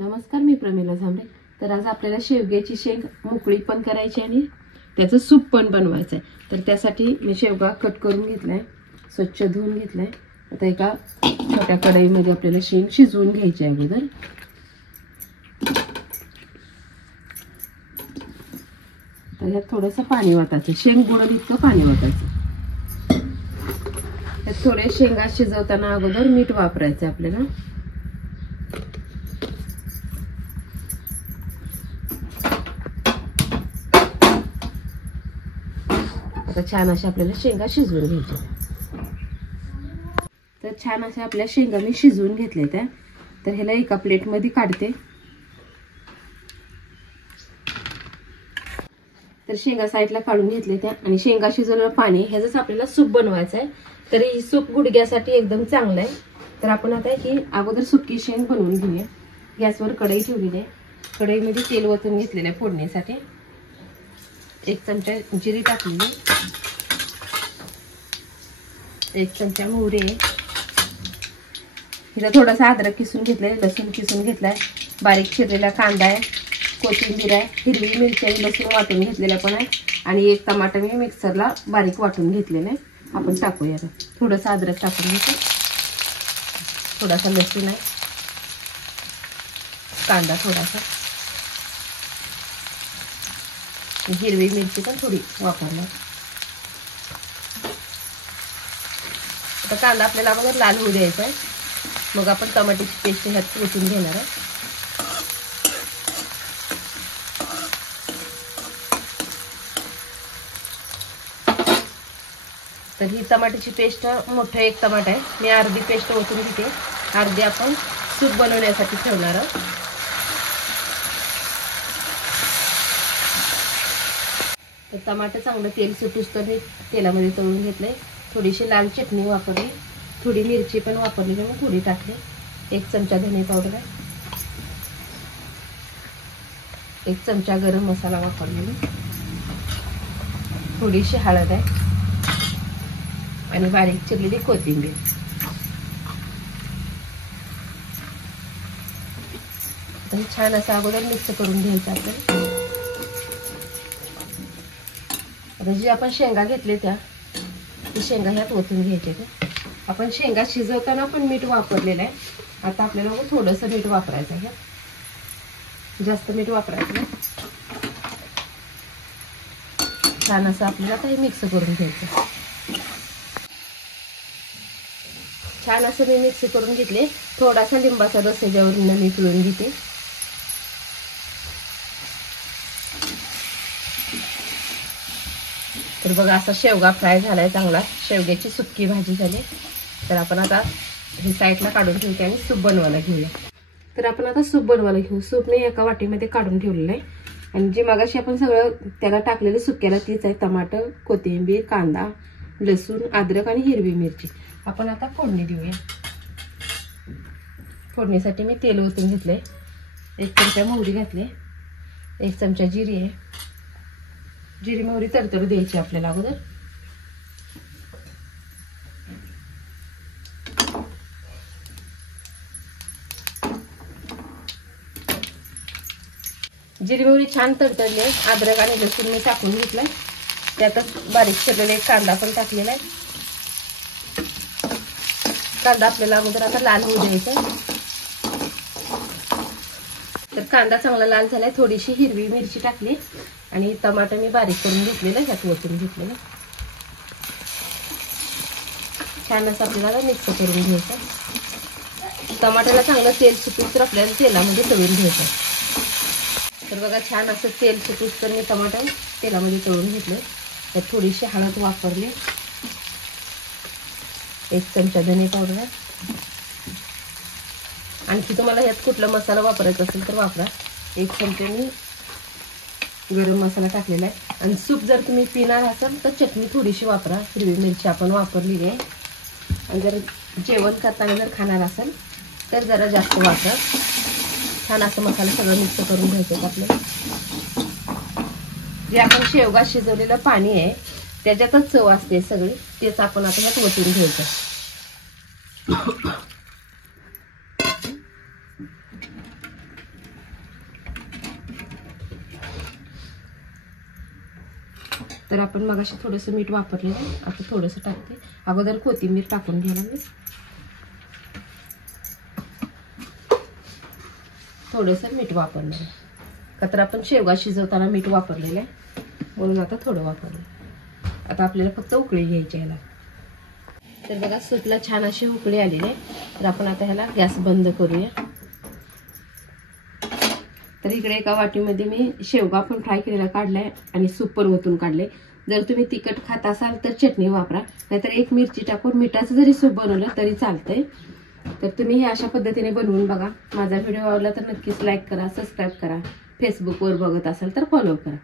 नमस्कार, मी प्रमिला झांबरे। तर आज आपल्याला शेवग्याची शेंग मोकळी पण करायची आणि त्याचं सूप पण बनवायचं आहे। तर त्यासाठी मी शेवगा कट करून घेतलाय, स्वच्छ धुवून घेतलाय। आता एका छोट्या कढईमध्ये आपल्याला शेंग शिजवून घ्यायची आहे अगोदर। तर यात थोडंसं पाणी वाटायचं, शेंग बुडेल इतकं पाणी वाटायचं। यात थोडे शेंगा शिजवताना अगोदर मीठ वापरायचं आपल्याला। आता छान अशा आपल्याला शेंगा शिजवून घ्यायच्या। तर छान अशा आपल्या शेंगा मी शिजवून घेतल्या त्या। तर ह्याला एका प्लेट मध्ये काढते। तर शेंगा साईडला काढून घेतले त्या आणि शेंगा शिजवलेलं पाणी ह्याचंच आपल्याला सूप बनवायचं आहे। तर ही सूप गुडघ्यासाठी एकदम चांगलं आहे। तर आपण आता ही अगोदर सुकी शेंग बनवून घेऊया। गॅसवर कढई ठेवलेली आहे, कढईमध्ये तेल ओतून घेतलेलं आहे फोडणीसाठी। एक चमचा जिरे टाकलेली, एक चमचा मोहरी, हिला थोडासा अद्रक किसून घेतलाय, लसूण किसून घेतलाय, बारीक चिरलेला कांदा आहे, कोथिंबीर आहे, हिरवी मिरची आणि लसूण वाटून घेतलेला पण आहे आणि एक टमाटा मी मिक्सरला बारीक वाटून घेतलेला आहे। आपण टाकूया, थोडासा अद्रक टाकून घेतो, थोडासा लसूण आहे, कांदा थोडासा, हिरवी मिरची पण थोडी वापरणार। आता कांदा आपल्याला अगोदर लाल होऊ द्यायचा आहे, मग आपण टमाट्याची पेस्ट ह्यात ओतून घेणार आहे। तर ही टमाट्याची पेस्ट मोठं एक टमाटा आहे, मी अर्धी पेस्ट ओतून घेते, अर्धी आपण सूप बनवण्यासाठी ठेवणार आहोत। तर टमाटर चांगलं तेल सुटूस तर मी तेलामध्ये तळून घेतले। थोडीशी लाल चटणी वापरली, थोडी मिरची पण वापरली, म्हणून थोडी टाकली। एक चमचा धने पावडर आहे, एक चमचा गरम मसाला वापरलेली, थोडीशी हळद आहे आणि बारीक चिरलेली कोथिंबीर। तर छान असं अगोदर मिक्स करून घ्यायचं आपल्याला। आता जी आपण शेंगा घेतले त्या शेंगा ह्यात ओतून घ्यायचे। आपण शेंगा शिजवताना पण मीठ वापरलेलं आहे, आता आपल्याला थोडंसं मीठ वापरायचं आहे, जास्त मीठ वापरायचं नाही। छान असं आपल्याला आता हे मिक्स करून घ्यायचं। छान असं मी मिक्स करून घेतले, थोडासा लिंबाचा रस याच्यावरून मी पिळून घेते। तर बघा असा शेवगा फ्राय झालाय चांगला, शेवग्याची सुक्की भाजी झाली। तर आपण आता हे साईडला काढून ठेवते आणि सूप बनवायला घेऊया। तर आपण आता सूप बनवायला घेऊ। सूप मी एका वाटीमध्ये काढून ठेवलेलं आहे आणि जे मगाशी आपण सगळं त्याला टाकलेलं सुक्याला तीच आहे, टमाटर, कोथिंबीर, कांदा, लसूण, अद्रक आणि हिरवी मिरची। आपण आता फोडणी देऊया। फोडणीसाठी मी तेल ओतून घेतलंय, एक चमचा मोहरी घातली, एक चमचा जिरी आहे, जिरी मोहरी तडतडू द्यायची आपल्याला अगोदर। जिरी मोहरी छान तडतडली, अद्रक आणि लसूण मी टाकून घेतलाय, त्यातच बारीक चिरलेला एक कांदा पण टाकलेला आहे। कांदा आपल्याला अगोदर आता लाल होऊ द्यायचा। तर कांदा चांगला लाल झालाय, थोडीशी हिरवी मिरची टाकली आणि टमाटर मी बारीक करून घेतलेलं ह्यात ओतून घेतलेलं। छान असं आपल्याला मिक्स करून घ्यायचं। टमाट्याला चांगलं तेल सुटूस तर आपल्याला तेलामध्ये तळून घ्यायचं। तर बघा छान असं तेल सुटूस तर मी टमाटर तेलामध्ये तळून घेतले। त्यात थोडीशी हळद वापरली, एक चमचा धने पावडर, आणखी तुम्हाला ह्यात कुठला मसाला वापरायचा असेल तर वापरा। एक चमचा मी गरम मसाला टाकलेला आहे आणि सूप जर तुम्ही पिणार असाल तर चटणी थोडीशी वापरा, हिरवी मिरची आपण वापरलेली आहे। आणि जर जेवण करताना जर खाणार असेल तर जरा जास्त वापरा। छान असं मसाला सगळं मिक्स करून घ्यायचं आपल्याला। जे आपण शेवगा शिजवलेलं पाणी आहे त्याच्यातच चव असते सगळी, तेच आपण आता ह्यात ओतून घ्यायचं। तर आपण मगाशी थोडंसं मीठ वापरलेलं आहे, आता थोडंसं टाकते. अगोदर कोथिंबीर टाकून घ्यायला मी थोडंसं मीठ वापरणार आहे, का तर आपण शेवगा शिजवताना मीठ वापरलेलं आहे म्हणून आता थोडं वापरलं. आता आपल्याला फक्त उकळी घ्यायची याला. तर बघा सूपला छान अशी उकळी आलेली आहे. तर आपण आता ह्याला गॅस बंद करूया. तर इकडे एका वाटीमध्ये मी शेवगा पण फ्राय केलेला काढलाय आणि सूप पण ओतून काढले. जर तुम्ही तिखट खात असाल तर चटणी वापरा, नाहीतर एक मिरची टाकून मिठाचं जरी सूप बनवलं तरी चालतंय. तर तुम्ही हे अशा पद्धतीने बनवून बघा. माझा व्हिडिओ आवडला तर नक्कीच लाईक करा, सबस्क्राईब करा. फेसबुकवर बघत असाल तर फॉलो करा.